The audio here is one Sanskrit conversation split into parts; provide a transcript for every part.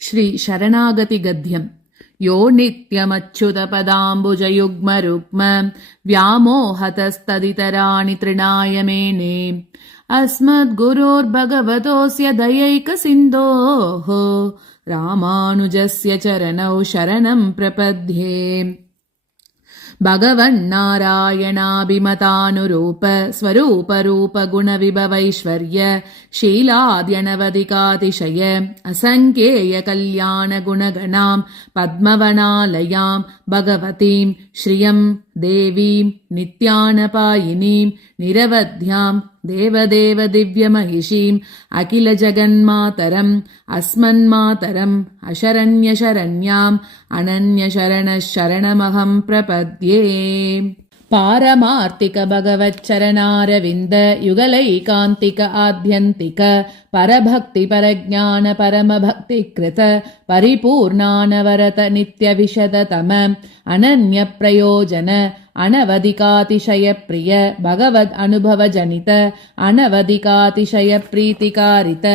श्री शरणागति गद्यम् यो नित्यमच्युतपदाम्बुजयुग्मरुग्म व्यामोहतस्तदितराणि तृणाय मेने अस्मद्गुरोर्भगवतोऽस्य दयैकसिन्धोः रामानुजस्य चरणौ शरणं प्रपद्ये। भगवन्नारायणाभिमतानुरूप स्वरूप रूप गुणविभवैश्वर्य शीलाद्यनवधिकातिशय असङ्ख्येय कल्याण गुणगणां पद्मवनालयां भगवतीं श्रियं देवीं नित्यानपायिनीं निरवध्यां देवदेव दिव्यमहिषीम् अखिलजगन्मातरम् अस्मन्मातरम् अशरण्यशरण्याम् अनन्यशरणः शरणमहम् प्रपद्ये। पारमार्थिक भगवच्चरणारविन्द युगलैकान्तिक आद्यन्तिक परभक्ति परज्ञान परमभक्तिकृत परिपूर्णानवरत नित्यविशदतम अनन्यप्रयोजन अनवधिकातिशयप्रिय भगवद् अनुभवजनित अनवधिकातिशयप्रीतिकारित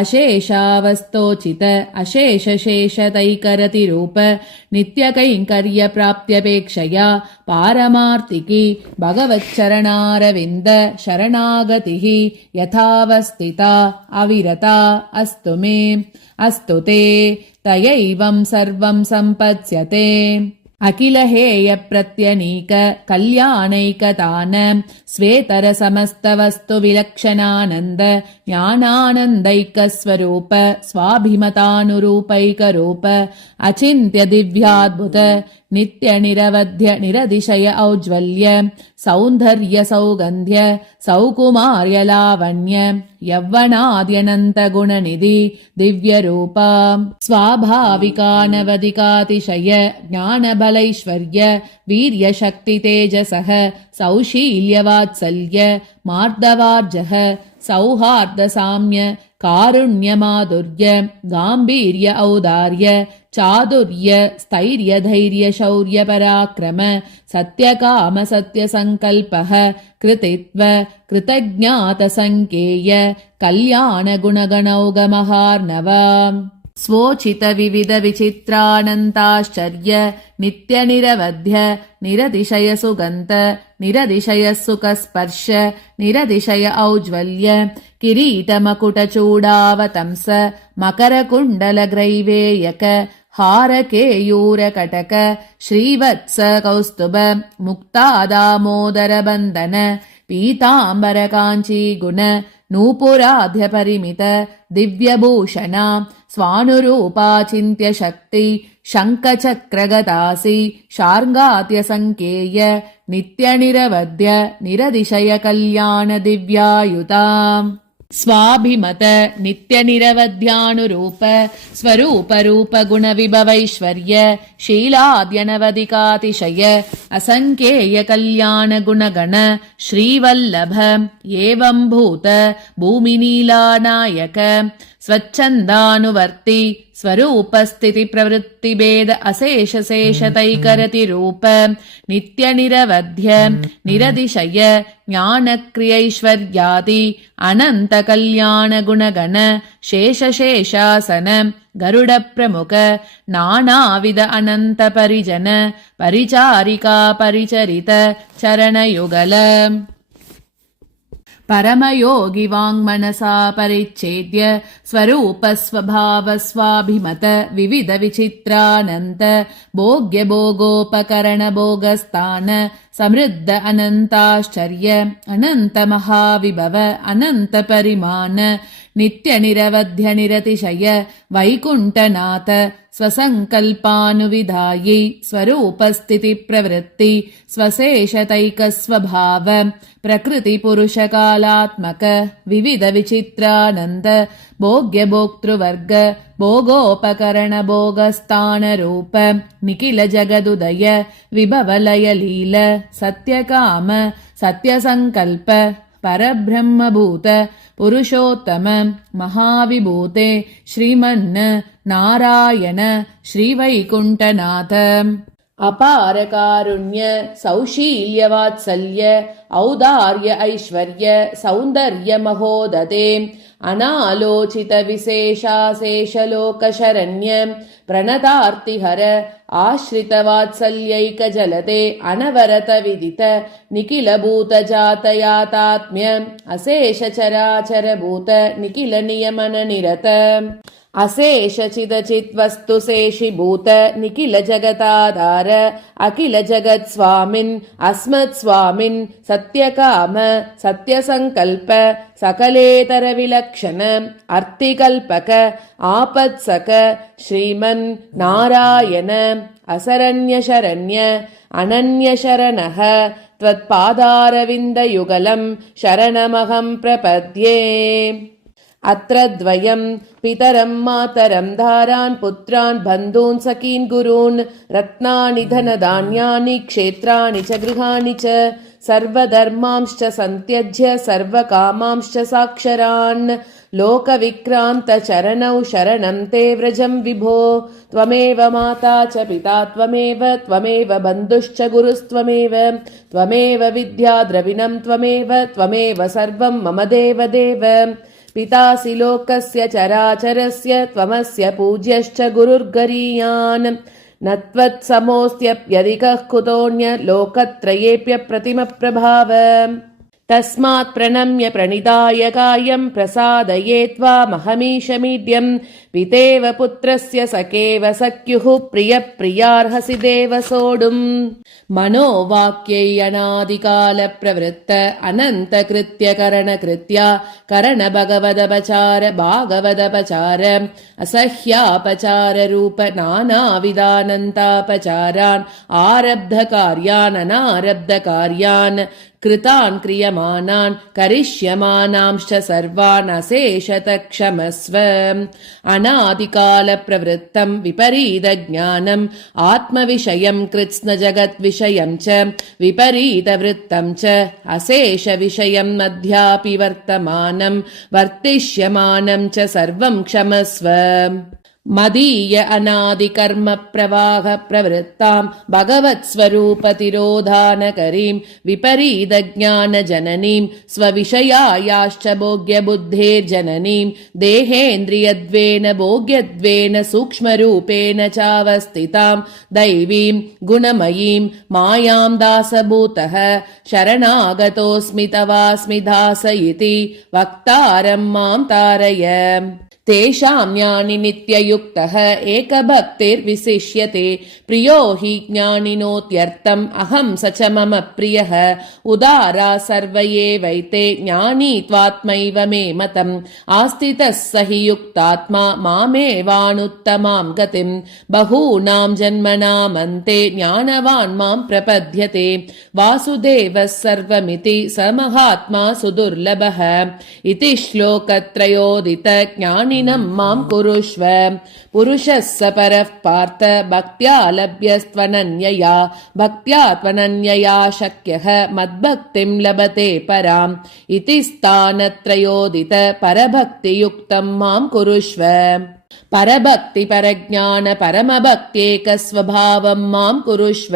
अशेषावस्तोचित अशेषशेषतैकरतिरूप नित्यकैङ्कर्यप्राप्त्यपेक्षया पारमार्थिकी भगवच्चरणारविन्द शरणागतिः यथावस्थिता अविरता अस्तु मे अस्तु ते तयैवं सर्वं सम्पत्स्यते। अखिलहेय प्रत्यनीक कल्याणैकतान स्वेतर समस्तवस्तु विलक्षणानन्द ज्ञानानन्दैकस्वरूप स्वाभिमतानुरूपैकरूप अचिन्त्य दिव्याद्भुत नित्यनिरवध्य निरतिशय औज्ज्वल्य सौन्दर्य सौगन्ध्य सौकुमार्यलावण्य यौवनाद्यनन्तगुणनिधि दिव्यरूपा स्वाभाविकानवधिकातिशय ज्ञानबलैश्वर्य वीर्यशक्तितेजसः सौशील्यवात्सल्य मार्दवार्जः सौहार्दसाम्य कारुण्यमाधुर्य गाम्भीर्य औदार्य चादुर्य स्थैर्य धैर्य शौर्य पराक्रम सत्यकाम सत्यसङ्कल्पः कृतित्व कृतज्ञातसङ्केय कल्याण गुणगणौगमहार्णव स्वोचित विविध विचित्रानन्ताश्चर्य नित्यनिरवध्य निरतिशय सुगन्ध निरतिशय सुखस्पर्श निरतिशय औज्ज्वल्य किरीटमकुटचूडावतंस मकरकुण्डलग्रैवेयक हारकेयूरकटक श्रीवत्स कौस्तुभ मुक्तादामोदरबन्धन पीताम्बर काञ्चीगुण नूपुराध्यपरिमित दिव्यभूषणा स्वानुरूपाचिन्त्य शक्ति शङ्खचक्रगदासि शार्ङ्गात्यसङ्केय नित्यनिरवध्य निरतिशय कल्याण दिव्यायुता स्वाभिमत नित्यनिरवध्यानुरूप स्वरूप रूप गुणविभवैश्वर्य शीलाद्यनवधिकातिशय असङ्ख्येय कल्याण गुणगण श्रीवल्लभ एवं भूत भूमिनीलानायक स्वच्छन्दानुवर्ति स्वरूपस्थिति प्रवृत्तिभेद अशेषशेषतैकरतिरूप नित्यनिरवध्य निरतिशय ज्ञानक्रियैश्वर्यादि अनन्त कल्याण गुणगण शेषशेषासन गरुडप्रमुख नानाविध अनन्त परिजन परिचारिका परिचरित चरणयुगल परमयोगि वाङ्मनसा परिच्छेद्य स्वरूप स्वभाव स्वाभिमत विविध विचित्रानन्त भोग्य भोगोपकरण भोगस्थान समृद्ध अनन्ताश्चर्य अनन्त महाविभव अनन्त परिमाण नित्यनिरवध्य निरतिशय वैकुण्ठनाथ स्वसङ्कल्पानुविधायि स्वरूपस्थिति प्रवृत्ति स्वशेषतैकस्वभाव प्रकृति पुरुषकालात्मक विविध विचित्रानन्द भोग्य भोक्तृवर्ग भोगोपकरण भोगस्थान रूप निखिल जगदुदय विभवलय लील सत्यकाम सत्यसङ्कल्प परब्रह्मभूत पुरुषोत्तम महाविभूते श्रीमन् नारायण श्रीवैकुण्ठनाथ अपार कारुण्य सौशील्य वात्सल्य औदार्य ऐश्वर्य सौन्दर्य महोदते अनालोचित विशेषाशेषलोकशरण्य प्रणतार्तिहर आश्रितवात्सल्यैकजलते अनवरत विदित निखिलभूत जातयातात्म्य अशेष चराचर भूत निखिल नियमन निरत अशेष चिदचित् वस्तु शेषीभूत निखिल जगताधार अखिल जगत् स्वामिन् अस्मत् स्वामिन् सत्यकाम सत्यसङ्कल्प सकलेतर विलक्षण अर्तिकल्पक आपत्सक श्रीमन् नारायण असरण्य शरण्य अनन्य शरणः त्वत्पादारविन्दयुगलं शरणमहं प्रपद्ये। अत्र द्वयम् पितरं मातरं धारान् पुत्रान् बन्धून् सखीन् गुरून् रत्नानि धनधान्यानि क्षेत्राणि च गृहाणि च सर्वधर्मांश्च सन्त्यज्य सर्वकामांश्च साक्षरान् लोकविक्रान्त चरणौ शरणं ते व्रजं विभो। त्वमेव माता च पिता त्वमेव बन्धुश्च गुरुस्त्वमेव त्वमेव विद्या द्रविणं त्वमेव सर्वं मम देवदेव। पितासि लोकस्य चराचरस्य त्वमस्य पूज्यश्च गुरुर्गरीयान् न त्वत्समोऽस्त्यप्यधिकः कुतोऽन्य लोकत्रयेऽप्यप्रतिमप्रभाव। तस्मात् प्रणम्य प्रणिधाय कायं प्रसादये त्वामहमीशमीड्यं पितेव पुत्रस्य सखेव सख्युः प्रियप्रियार्हसि देव सोढुम्। मनोवाक्यै अनादिकाल प्रवृत्त अनन्तकृत्य करणकृत्या करण भगवदपचार भागवदपचार असह्यापचार रूप नानाविधानन्तापचारान् आरब्धकार्यान् अनारब्धकार्यान् कृतान् क्रियमाणान् करिष्यमाणांश्च सर्वान् अशेषत क्षमस्व। अनादिकाल प्रवृत्तं विपरीत ज्ञानम् आत्मविषयं कृत्स्न जगद्विषयं च विपरीत वृत्तं च अशेष विषयं मध्यापि वर्तमानं वर्तिष्यमानं च सर्वं क्षमस्व। मदीय अनादिकर्म प्रवाह प्रवृत्तां भगवत्स्वरूपतिरोधानकरीं विपरीत ज्ञानजननीं स्वविषयायाश्च भोग्यबुद्धेर्जननीं देहेन्द्रियद्वेन भोग्यद्वेन सूक्ष्मरूपेण चावस्थितां दैवीं गुणमयीं मायां दासभूतः शरणागतोऽस्मि तवास्मि दासयिति वक्तारं मां तारय। तेषां ज्ञानि नित्ययुक्तः एकभक्तिर्विशिष्यते प्रियो हि ज्ञानिनोत्यर्थम् अहं स च मम प्रियः उदारा सर्व एवैते ज्ञानी त्वात्मैव मे मतम् आस्थितः स हि युक्तात्मा मामेवानुत्तमां गतिम् बहूनां जन्मनामन्ते ज्ञानवान् मां प्रपद्यते वासुदेवः सर्वमिति स महात्मा सुदुर्लभः इति श्लोकत्रयोदित ज्ञानिनं मां कुरुष्व। पुरुषः स परः पार्थ भक्त्या लभ्यस्त्वनन्यया भक्त्या त्वनन्यया शक्यः मद्भक्तिं लभते पराम् इति स्थानत्रयोदित परभक्तियुक्तं मां कुरुष्व। परभक्ति परज्ञान परमभक्त्येक स्वभावं मां कुरुष्व।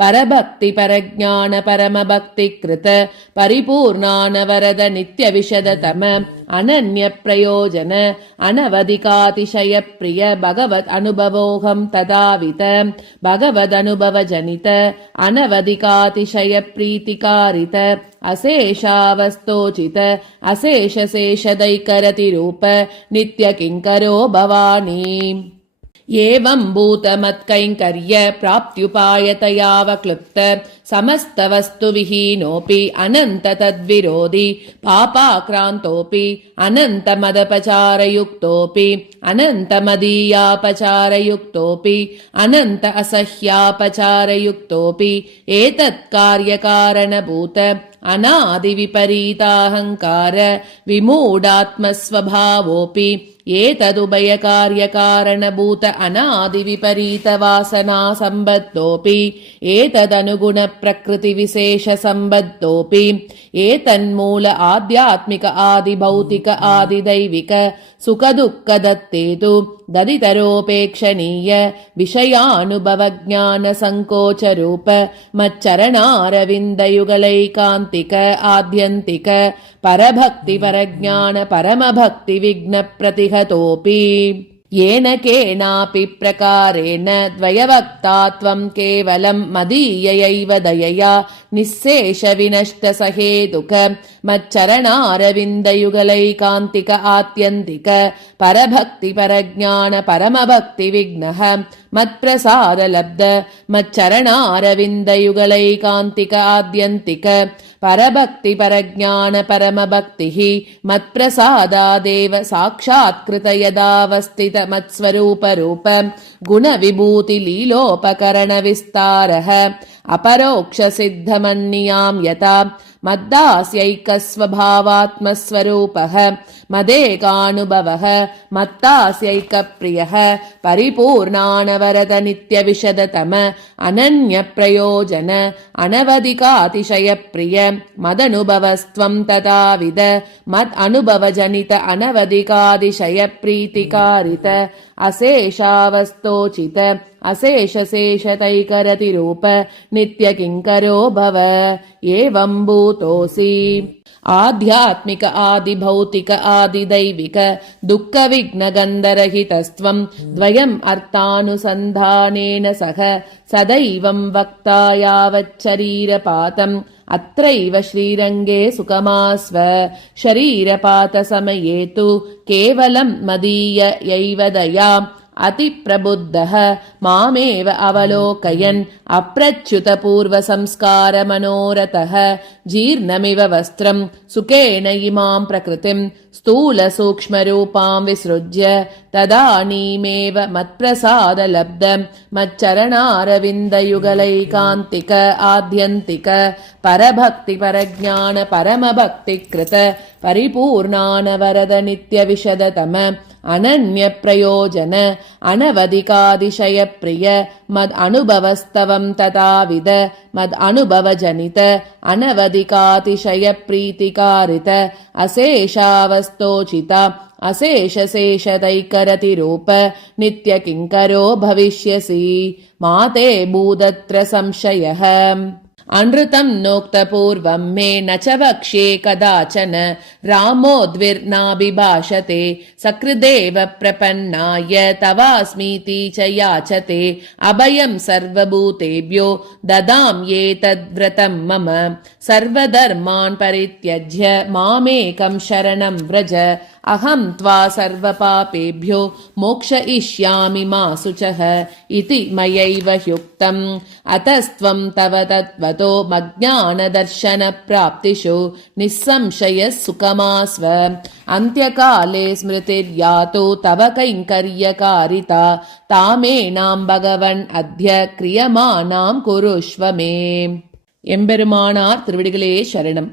परभक्ति परज्ञान परमभक्तिकृत परिपूर्णानवरद नित्यविशदतम अनन्य प्रयोजन अनवधिकातिशय प्रिय भगवत् अनुभवोऽहं तदावित भगवदनुभवजनित अनवधिकातिशय प्रीतिकारित अशेषावस्तोचित अशेषशेषदैकरतिरूप नित्यकिङ्करो भवानी। एवं भूतमत्कैङ्कर्य प्राप्त्युपायतयावक्लुप्त समस्तवस्तु विहीनोऽपि अनन्त तद्विरोधि पापाक्रान्तोऽपि अनन्तमदपचारयुक्तोऽपि अनन्तमदीयापचारयुक्तोऽपि अनन्त असह्यापचारयुक्तोऽपि एतत्कार्यकारणभूत अनादिविपरीताहङ्कार विमूढात्मस्वभावोऽपि एतदुभयकार्यकारणभूत अनादिविपरीतवासना सम्बद्धोऽपि एतदनुगुणप्रकृतिविशेषसम्बद्धोऽपि एतन्मूल आध्यात्मिक आदिभौतिक आदिदैविक सुखदुःखदत्तेतु ददितरोपेक्षणीय विषयानुभवज्ञानसङ्कोचरूप मच्चरणारविन्दयुगलैकान्तिक आद्यन्तिक परभक्तिपरज्ञान परमभक्तिविघ्नप्रतिहतोऽपि येन केनापि प्रकारेण द्वयवक्तात्वं केवलं मदीययैव दयया निःशेषविनष्टसहेतुक मच्चरणारविन्दयुगलैकान्तिक आत्यन्तिक परभक्तिपरज्ञान परमभक्तिविघ्नः मत्प्रसादलब्ध मच्चरणारविन्दयुगलैकान्तिक आद्यन्तिक परभक्तिपरज्ञान परमभक्तिः मत्प्रसादादेव साक्षात्कृत यदावस्थित मत्स्वरूपरूप गुणविभूतिलीलोपकरणविस्तारः अपरोक्षसिद्धमन्नियां यथा मद्दास्यैकस्वभावात्मस्वरूपः मदेकानुभवः मत्तास्यैकप्रियः परिपूर्णानवरत नित्यविशदतम अनन्यप्रयोजन अनवधिकातिशयप्रिय मदनुभवस्त्वं तथाविद मदनुभवजनित अनवधिकातिशयप्रीतिकारित अशेषावस्तोचित अशेषशेषतैकरतिरूप नित्यकिङ्करो भव एवं भूतोऽसि आध्यात्मिक आदिभौतिक आदिदैविक दुःखविघ्नगन्धरहितस्त्वं द्वयम् अर्थानुसन्धानेन सह सदैवं वक्ता यावच्छरीरपातम् अत्रैव श्रीरङ्गे सुखमास्व शरीरपातसमये तु केवलं मदीययैव दया अतिप्रबुद्धः मामेव अवलोकयन् अप्रच्युतपूर्वसंस्कारमनोरथः जीर्णमिव वस्त्रं सुखेन इमां प्रकृतिं स्थूलसूक्ष्मरूपां विसृज्य तदानीमेव मत्प्रसादलब्ध मच्चरणारविन्दयुगलैकान्तिक आद्यन्तिक परभक्तिपरज्ञान परमभक्तिकृत परिपूर्णानवरद नित्यविशदतम अनन्यप्रयोजन अनवधिकातिशयप्रिय मद अनुभवस्तवं तथाविद मद अनुभवजनित अनवधिकातिशयप्रीतिकारित अशेषावस्तोचित अशेषशेषतैकरतिरूप नित्यकिङ्करो भविष्यसि माते भूदत्र संशयः अनृतं नोक्तपूर्वं मे न च वक्ष्ये कदाचन रामोद्विर्नाभिभाषते सकृदेव प्रपन्नाय तवास्मीति च याचते अभयं सर्वभूतेभ्यो ददाम्येतद्व्रतं मम सर्वधर्मान् परित्यज्य मामेकं शरणं व्रज अहं त्वा सर्वपापेभ्यो मोक्षयिष्यामि मा शुचः इति मयैव ह्युक्तम् अतस्त्वं तव तत्त्वतो मज्ञानदर्शनप्राप्तिषु निःसंशयः सुखमास्व अन्त्यकाले स्मृतिर्यातु तव कैङ्कर्यकारिता तामेनां भगवन् अद्य क्रियमाणां कुरुष्व मे. எம்பெருமானார் திருவடிகளே சரணம்.